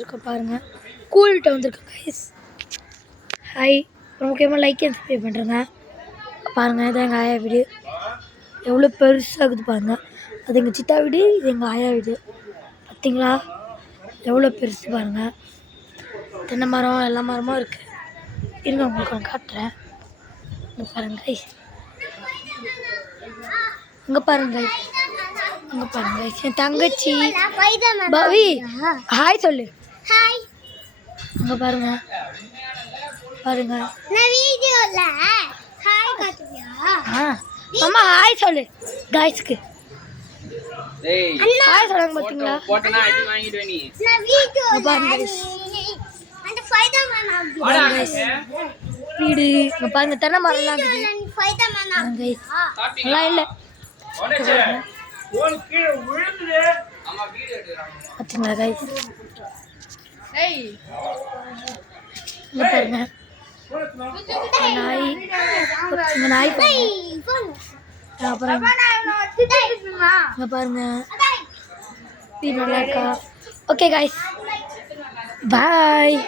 இருக்க பாருங்க கூல்கிட்ட வந்திருக்கேன் கைஸ். ஹாய். முக்கியமாக லைக் அண்ட் சப்ஸ்கிரைப் பண்ணுறேங்க. பாருங்கள் இதான் எங்கள் ஆயா வீடு. எவ்வளோ பெருசாக இருக்குது பாருங்கள். அது எங்கள் சித்தா வீடு, இது எங்கள் ஆயா வீடு. பார்த்தீங்களா எவ்வளோ பெருசு பாருங்கள். தென்னை மரம் எல்லா மரமும் இருக்குது. இருங்க உங்களுக்கு நான் காட்டுறேன். இங்கே பாருங்க கைஸ், அங்கே பாருங்க கைஸ், அங்கே பாருங்க கைஸ். என் தங்கச்சி பவி ஹாய் சொல்லு. ஹாய். அங்கே பாருங்க பாருங்க. நான் வீடியோல ஹாய் காட்டுவியா? அம்மா ஹாய் சொல்லு गाइसக்கு. டேய் ஹாய் சொல்லுங்க. பாத்தீங்களா போட்டனா அடி வாங்கிடுவே நீ. நான் வீடியோல பாருங்க அந்த ஃபைடர்மேன் வீடு. இங்க பாருங்க தென்னை மரம்லாம் இருக்குது. நான் ஃபைடர்மேன் गाइस எல்லாம் இல்ல. உடைச்சே போன் கீழ விழுந்துடே. அம்மா வீடியோ எடுக்கறாங்க. பாத்தீங்களா गाइस. ஏய் இங்க பாருங்க நாய். இங்க நாய் பாருங்க. அப்புறம் இங்க பாருங்க வீடு நல்லா இருக்கா? ஓகே गाइस பாய்.